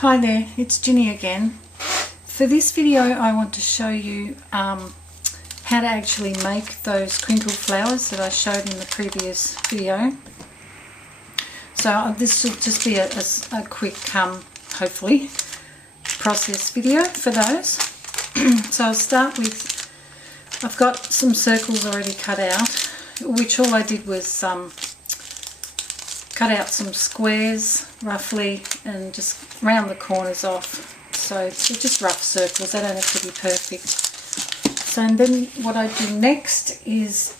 Hi there, it's Ginny again. For this video I want to show you how to actually make those crinkle flowers that I showed in the previous video. So this will just be a quick, hopefully, process video for those. So I'll start with, I've got some circles already cut out, which all I did was cut out some squares roughly and just round the corners off. So they're just rough circles, they don't have to be perfect. So and then what I do next is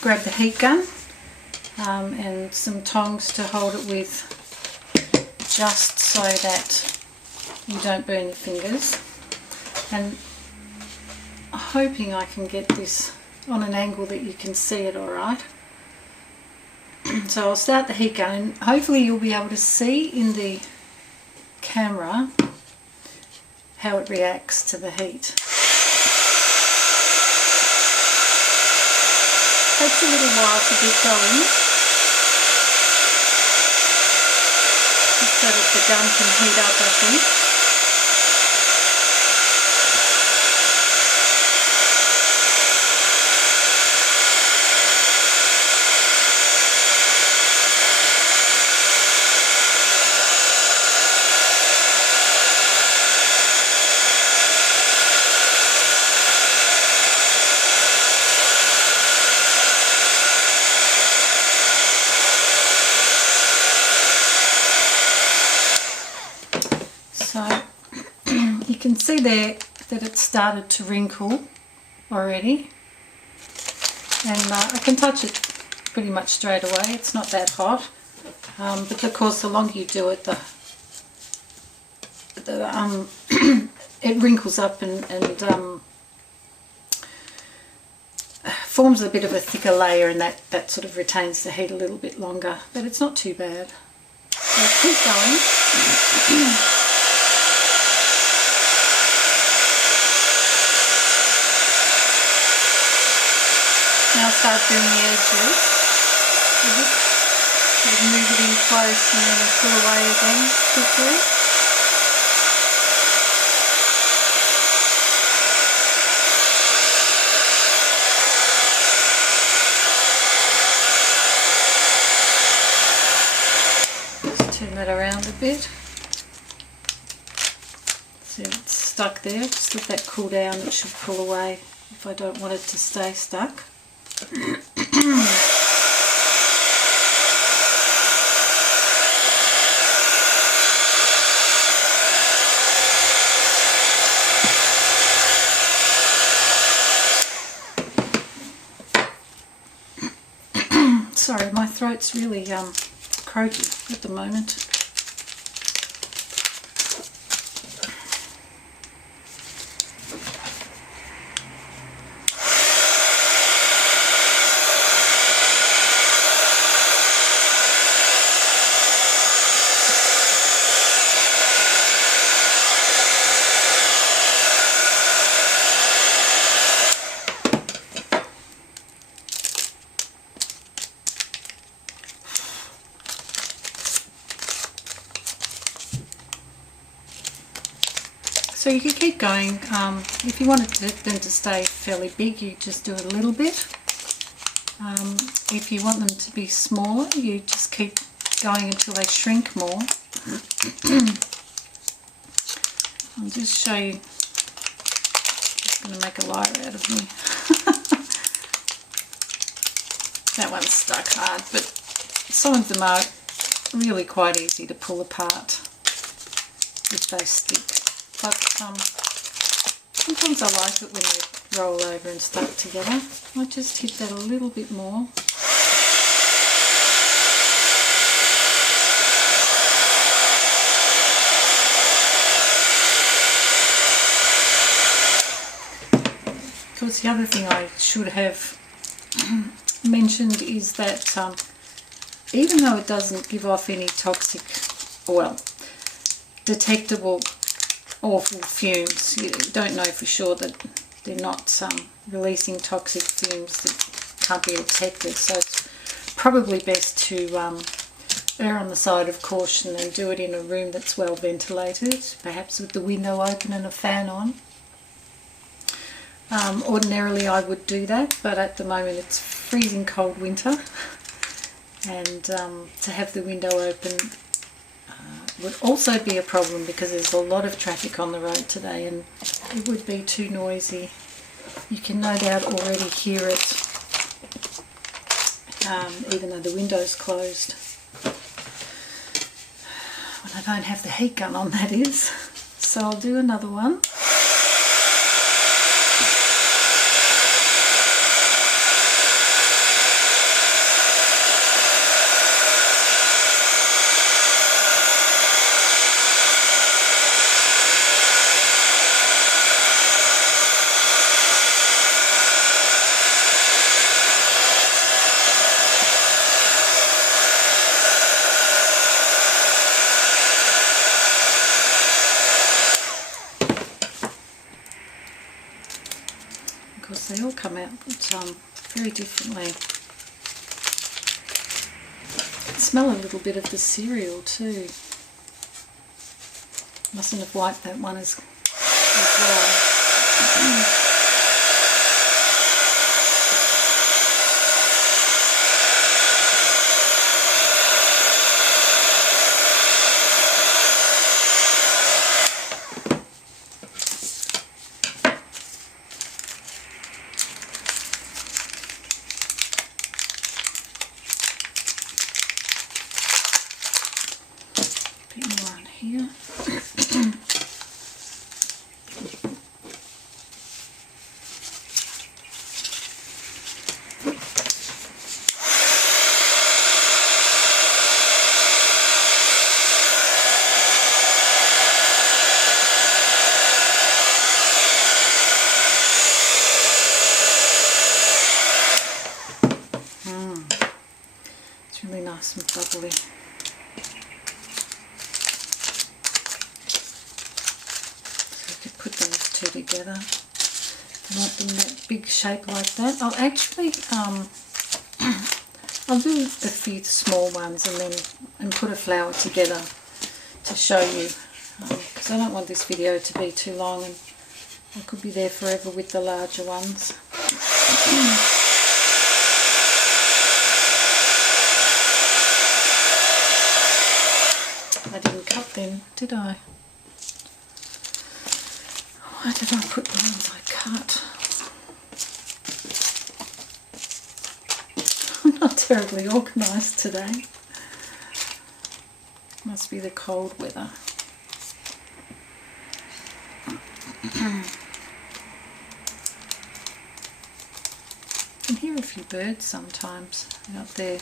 grab the heat gun and some tongs to hold it with, just so that you don't burn your fingers. And hoping I can get this on an angle that you can see it alright. So I'll start the heat gun and hopefully you'll be able to see in the camera how it reacts to the heat. Takes a little while to get going, just so that the gun can heat up, I think. So you can see there that it started to wrinkle already, and I can touch it pretty much straight away. It's not that hot, but of course the longer you do it, it wrinkles up and forms a bit of a thicker layer, and that sort of retains the heat a little bit longer, but it's not too bad. So keep going. Now start doing the edges. So just sort of move it in close and then pull away again quickly. Just turn that around a bit. See, it's stuck there. Just let that cool down. It should pull away if I don't want it to stay stuck. Sorry, my throat's really croaky at the moment. So you can keep going. If you wanted them to stay fairly big, you just do it a little bit. If you want them to be smaller, you just keep going until they shrink more. I'll just show you. Just going to make a liar out of me. That one's stuck hard, but some of them are really quite easy to pull apart if they stick. But sometimes I like it when they roll over and stuck together. I just hit that a little bit more. Of course, the other thing I should have mentioned is that even though it doesn't give off any toxic, well, detectable awful fumes, you don't know for sure that they're not releasing toxic fumes that can't be detected. So it's probably best to err on the side of caution and do it in a room that's well ventilated, perhaps with the window open and a fan on. Ordinarily I would do that, but at the moment it's freezing cold winter, and to have the window open would also be a problem because there's a lot of traffic on the road today and it would be too noisy. You can no doubt already hear it, even though the window's closed. When I don't have the heat gun on, that is. So I'll do another one. Because they all come out very differently. I can smell a little bit of the cereal too. Mustn't have wiped that one as well. Here. It's really nice and bubbly. Together. I want them that big shape like that. I'll actually I'll do a few small ones and put a flower together to show you, because I don't want this video to be too long and I could be there forever with the larger ones. I didn't cut them, did I? Why did I put the ones I cut? I'm not terribly organised today. Must be the cold weather. I can hear a few birds sometimes out there.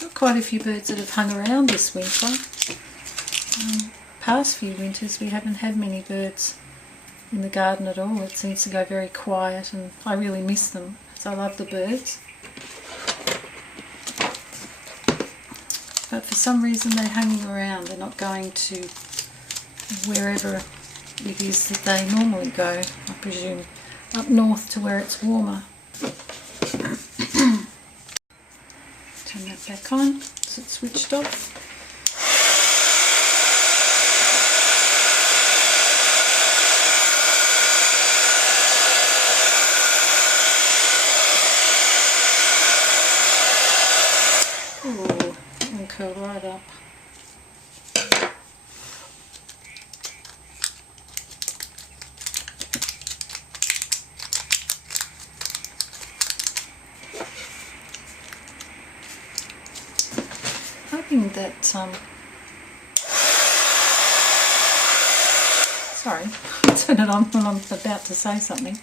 Got quite a few birds that have hung around this winter. Past few winters we haven't had many birds in the garden at all. It seems to go very quiet and I really miss them, because I love the birds. But for some reason they're hanging around. They're not going to wherever it is that they normally go, I presume up north to where it's warmer. Turn that back on so it's switched off. Curl right up. Hoping that sorry, turn it on when I'm about to say something.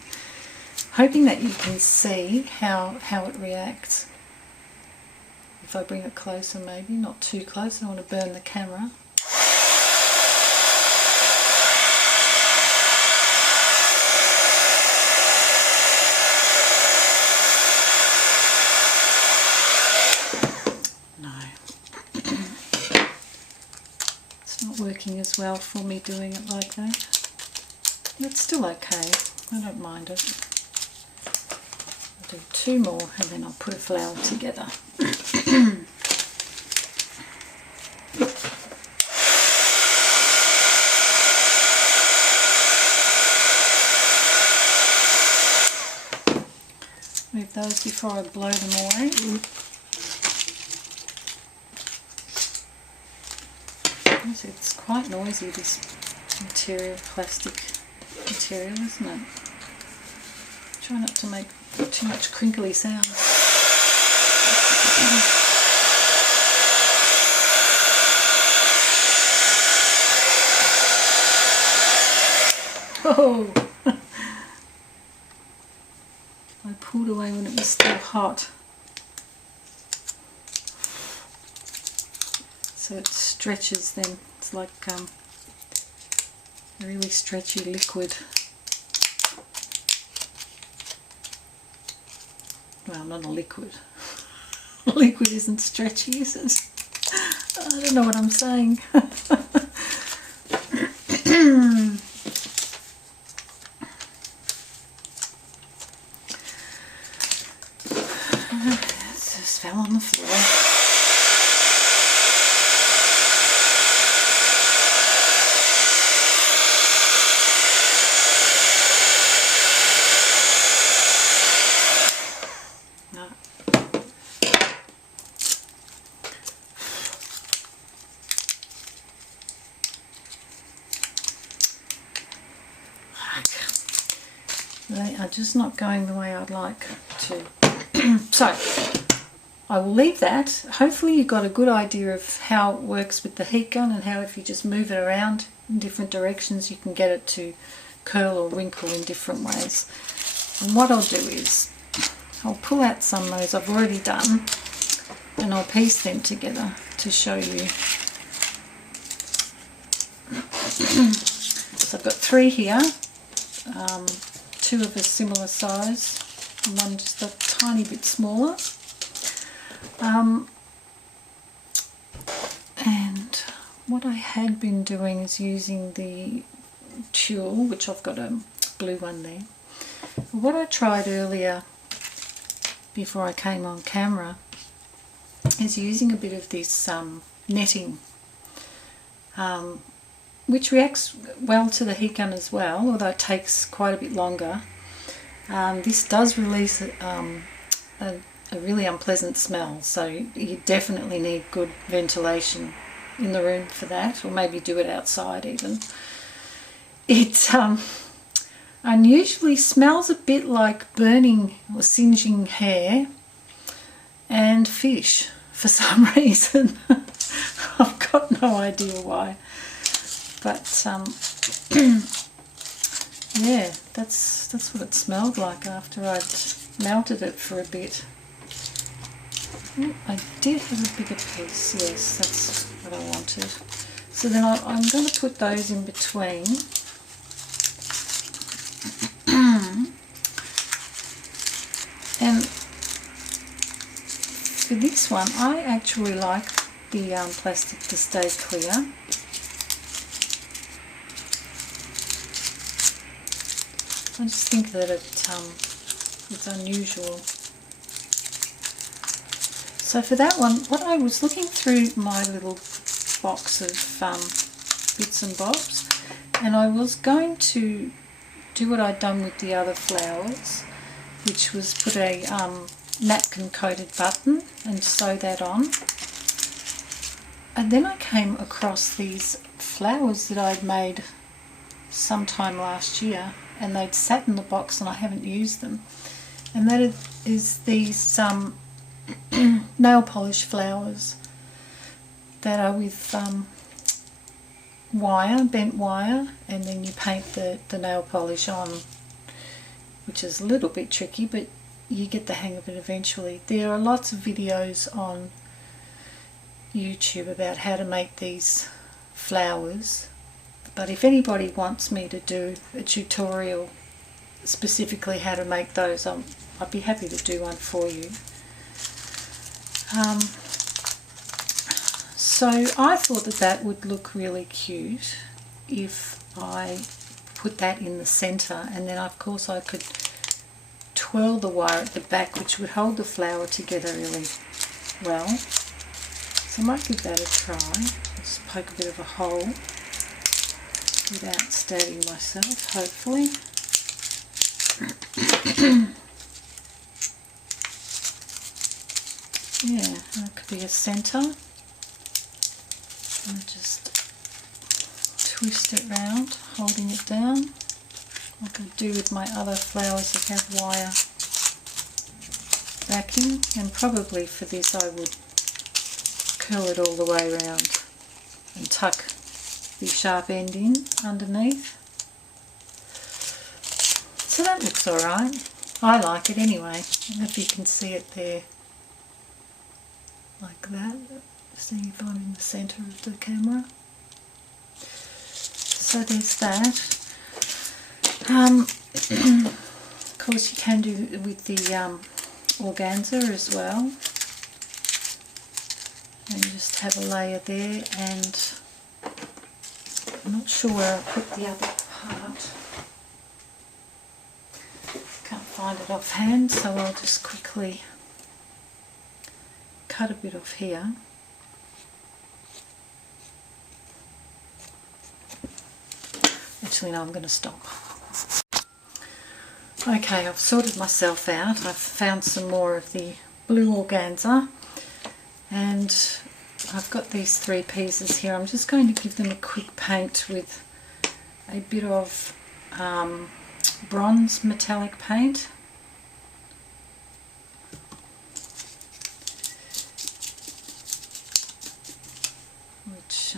Hoping that you can see how it reacts. If I bring it closer, maybe not too close, I don't want to burn the camera. No. It's not working as well for me doing it like that. It's still okay, I don't mind it. do 2 more and then I'll put a flower together. Move those before I blow them away. It's quite noisy, this material, plastic material, isn't it? Try not to make too much crinkly sound. Oh! I pulled away when it was still hot. So it stretches then. It's like a really stretchy liquid. Well, not a liquid. Liquid isn't stretchy, is it? I don't know what I'm saying. It just fell on the floor. They are just not going the way I'd like to. So I will leave that. Hopefully you got a good idea of how it works with the heat gun and how if you just move it around in different directions you can get it to curl or wrinkle in different ways. And what I'll do is I'll pull out some of those I've already done and I'll piece them together to show you. So I've got 3 here. 2 of a similar size and one just a tiny bit smaller. And what I had been doing is using the tulle, which I've got a blue one there. What I tried earlier before I came on camera is using a bit of this netting, which reacts well to the heat gun as well, although it takes quite a bit longer. This does release a really unpleasant smell, so you definitely need good ventilation in the room for that, or maybe do it outside even. It unusually smells a bit like burning or singeing hair and fish for some reason. I've got no idea why. But yeah, that's what it smelled like after I'd melted it for a bit. Ooh, I did have a bigger piece, yes, that's what I wanted. So then I'm going to put those in between. And for this one, I actually like the plastic to stay clear. I just think that it's unusual. So for that one, what I was looking through my little box of bits and bobs, and I was going to do what I'd done with the other flowers, which was put a napkin coated button and sew that on. And then I came across these flowers that I'd made sometime last year, and they'd sat in the box and I haven't used them. And that is these nail polish flowers that are with wire, bent wire, and then you paint the nail polish on, which is a little bit tricky, but you get the hang of it eventually. There are lots of videos on YouTube about how to make these flowers, but if anybody wants me to do a tutorial specifically how to make those, I'd be happy to do one for you. So I thought that would look really cute if I put that in the center, and then of course I could twirl the wire at the back, which would hold the flower together really well. So I might give that a try. Just poke a bit of a hole without stabbing myself, hopefully. Yeah, that could be a centre. And just twist it round, holding it down, like I do with my other flowers that have wire backing. And probably for this I would curl it all the way around and tuck the sharp end in underneath. So that looks alright. I like it anyway. I don't know if you can see it there, like that. See if I'm in the centre of the camera. So there's that. Of course you can do it with the organza as well. And just have a layer there, and I'm not sure where I put the other part. Can't find it offhand, so I'll just quickly cut a bit off here. Actually, no, I'm going to stop. Okay, I've sorted myself out. I've found some more of the blue organza, and I've got these 3 pieces here. I'm just going to give them a quick paint with a bit of bronze metallic paint. Which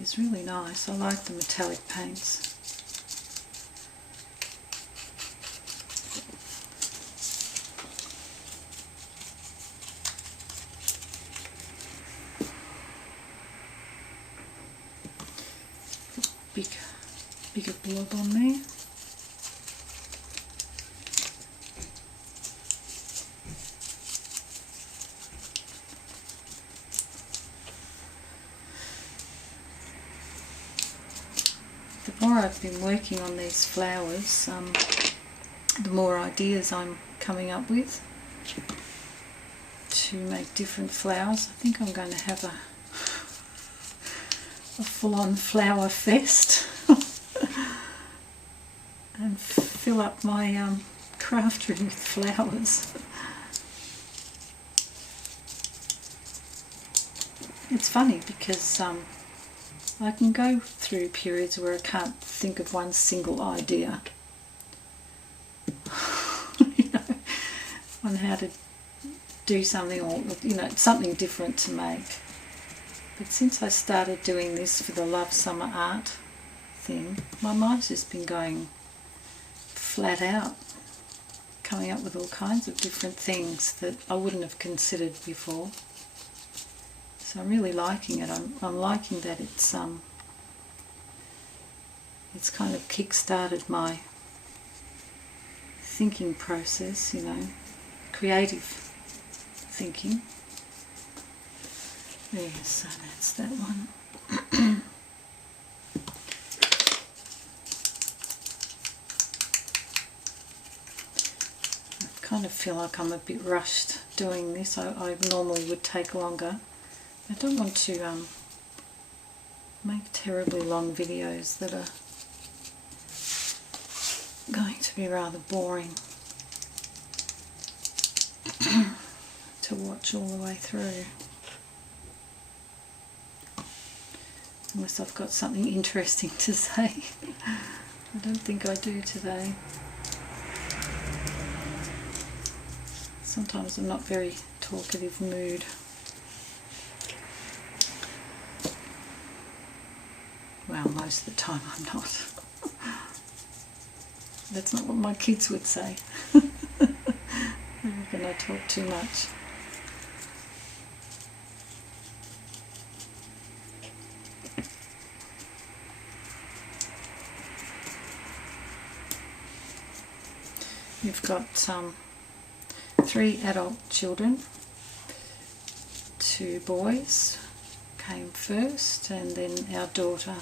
is really nice. I like the metallic paints. Bigger blob on there. The more I've been working on these flowers, the more ideas I'm coming up with to make different flowers. I think I'm going to have a full-on flower fest and fill up my craft room with flowers. It's funny because I can go through periods where I can't think of one single idea you know, on how to do something, or something different to make. But since I started doing this for the Love Summer Art thing, my mind's just been going flat out, coming up with all kinds of different things that I wouldn't have considered before. So I'm really liking it. I'm liking that it's kind of kick-started my thinking process, creative thinking. There, so that's that one. I kind of feel like I'm a bit rushed doing this. I normally would take longer. I don't want to make terribly long videos that are going to be rather boring to watch all the way through. Unless I've got something interesting to say. I don't think I do today. Sometimes I'm not very talkative mood. Well, most of the time I'm not. That's not what my kids would say. They reckon I talk too much. You've got 3 adult children, 2 boys came first, and then our daughter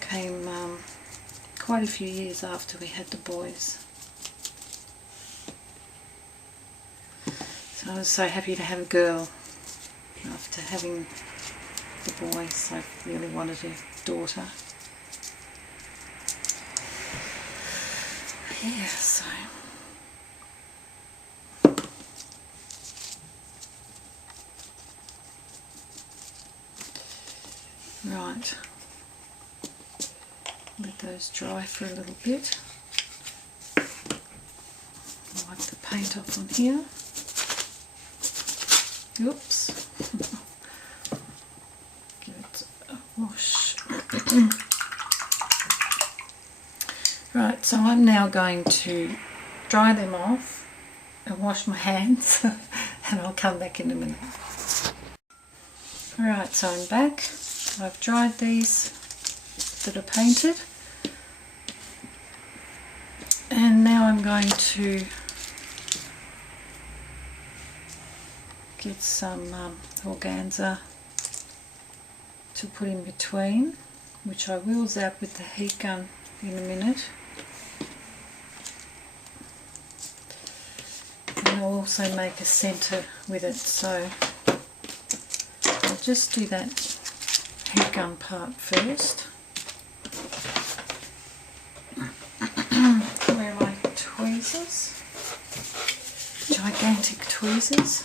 came quite a few years after we had the boys. So I was so happy to have a girl after having the boys. I really wanted a daughter. Yeah, so right, let those dry for a little bit. Wipe the paint off on here. Oops. Give it a wash. Right, so I'm now going to dry them off and wash my hands and I'll come back in a minute. Alright, so I'm back. I've dried these that are painted and now I'm going to get some organza to put in between, which I will zap with the heat gun in a minute. And I'll also make a centre with it, so I'll just do that heat gun part first. Where are my tweezers? Gigantic tweezers.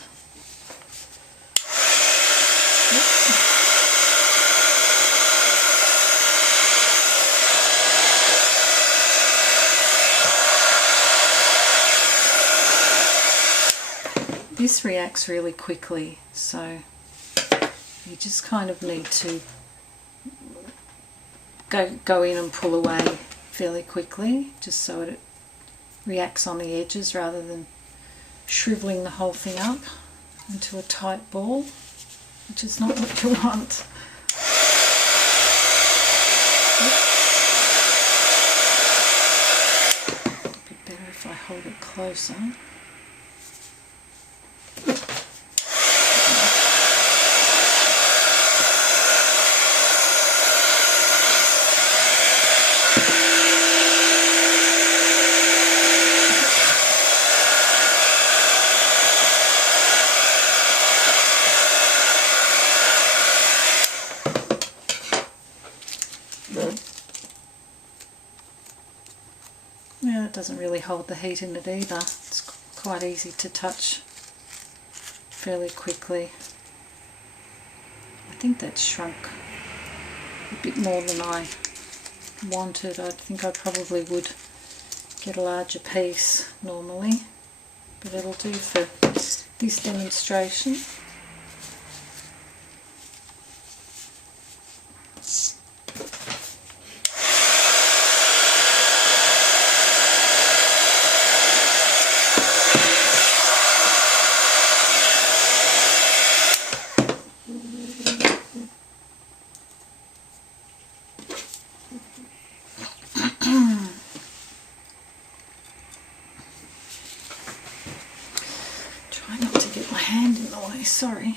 This reacts really quickly, so you just kind of need to go in and pull away fairly quickly, just so it reacts on the edges rather than shriveling the whole thing up into a tight ball, which is not what you want. It'd be better if I hold it closer. Yeah, it doesn't really hold the heat in it either. It's quite easy to touch fairly quickly. I think that's shrunk a bit more than I wanted. I think I probably would get a larger piece normally, but it'll do for this demonstration. Try not to get my hand in the way, sorry.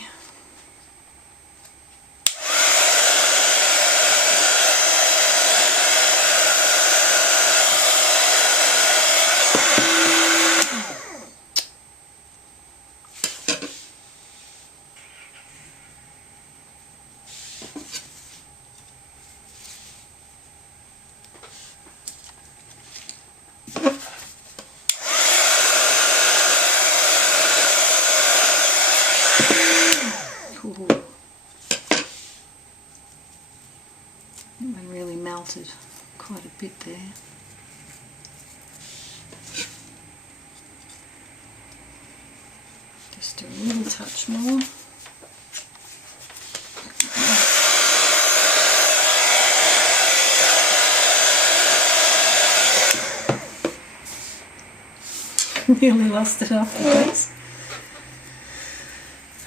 It really melted quite a bit there. Just a little touch more. Nearly lost it after this.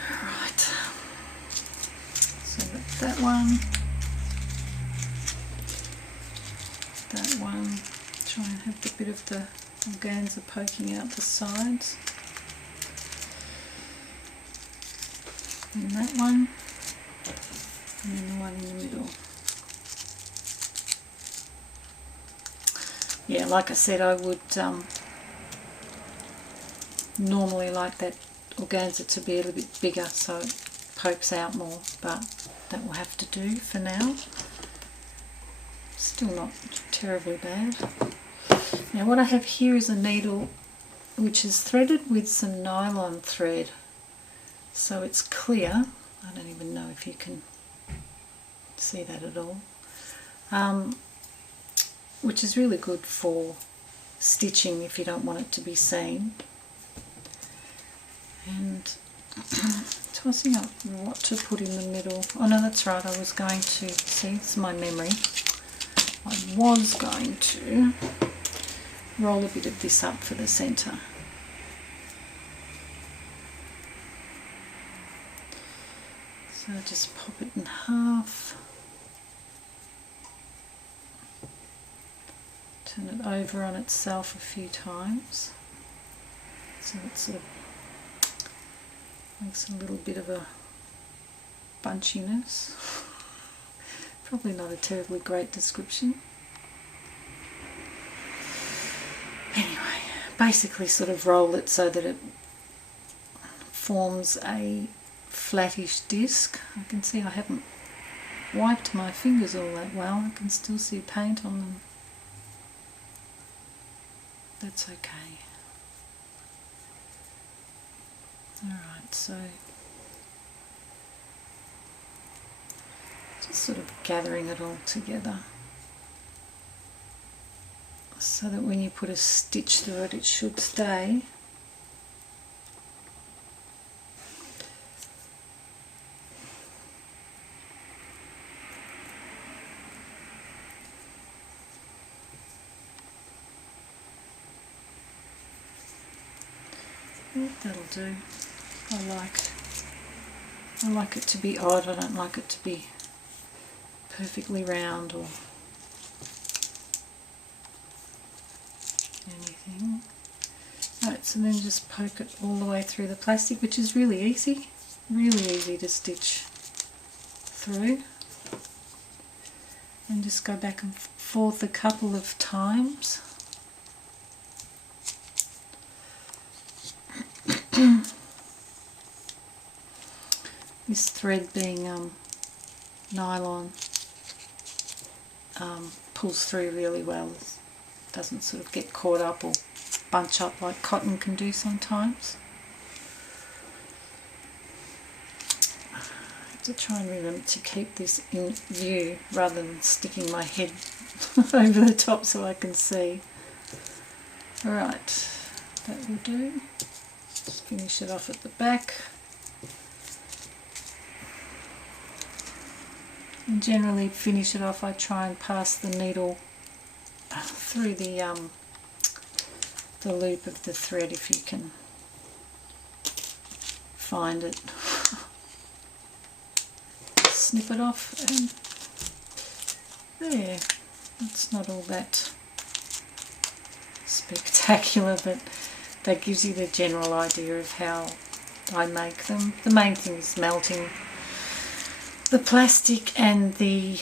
Right, so that one, try and have a bit of the organza poking out the sides, and that one, and then the one in the middle. yeah, like I said, I would normally like that organza to be a little bit bigger so it pokes out more, but that will have to do for now. Still not terribly bad. Now what I have here is a needle which is threaded with some nylon thread, so it's clear. I don't even know if you can see that at all, which is really good for stitching if you don't want it to be seen. And tossing up what to put in the middle. Oh no, that's right, I was going to, see, it's my memory, I was going to roll a bit of this up for the centre. So just pop it in half, turn it over on itself a few times so it sort of makes a little bit of a bunchiness. Probably not a terribly great description. Anyway, basically sort of roll it so that it forms a flattish disc. I can see I haven't wiped my fingers all that well. I can still see paint on them. That's okay. Alright, so just sort of gathering it all together so that when you put a stitch through it, it should stay. Yeah, that'll do. I like it to be odd. I don't like it to be perfectly round or anything. Right, so then just poke it all the way through the plastic, which is really easy to stitch through. And just go back and forth a couple of times. This thread being nylon pulls through really well. It doesn't sort of get caught up or bunch up like cotton can do sometimes. I have to try and remember to keep this in view rather than sticking my head over the top so I can see. Alright, that will do. Just finish it off at the back. And generally finish it off, I try and pass the needle through the loop of the thread if you can find it. Snip it off and there. It's not all that spectacular, but that gives you the general idea of how I make them. The main thing is melting the plastic and the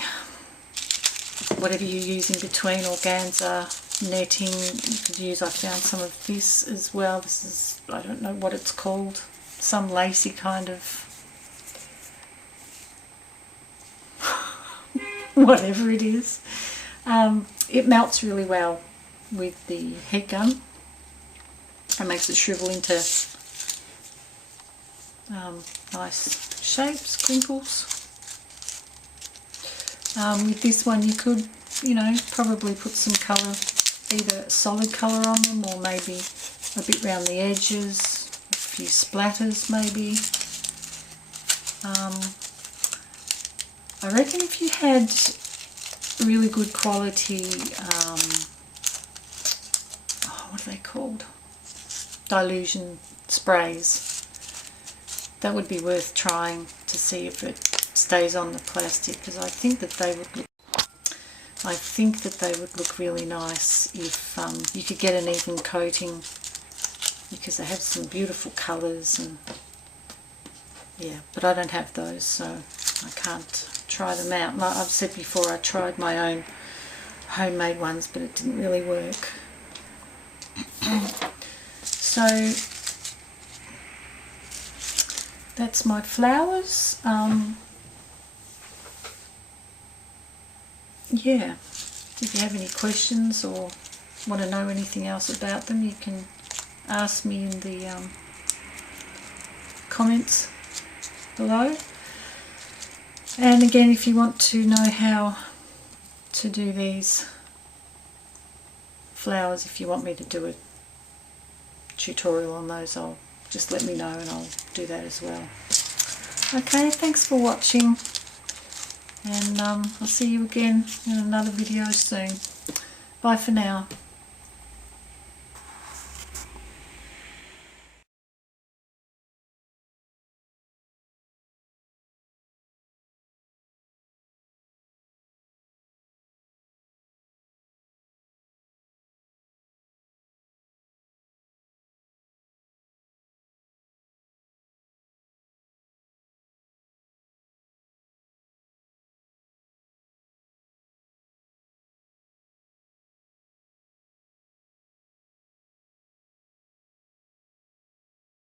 whatever you use in between, organza, netting. You could use, I found some of this as well. This is, I don't know what it's called, some lacy kind of whatever it is. It melts really well with the heat gun and makes it shrivel into nice shapes, crinkles. With this one you could, you know, probably put some colour, either solid colour on them or maybe a bit round the edges, a few splatters maybe. I reckon if you had really good quality, what are they called? Dilution sprays. That would be worth trying to see if it stays on the plastic, because I think that they would look really nice if you could get an even coating, because they have some beautiful colours. And yeah, but I don't have those, so I can't try them out. Like I've said before, I tried my own homemade ones, but it didn't really work. So that's my flowers. Yeah, if you have any questions or want to know anything else about them, you can ask me in the comments below. And again, if you want to know how to do these flowers, if you want me to do a tutorial on those, I'll just let me know and I'll do that as well. Okay, thanks for watching, and I'll see you again in another video soon. Bye for now.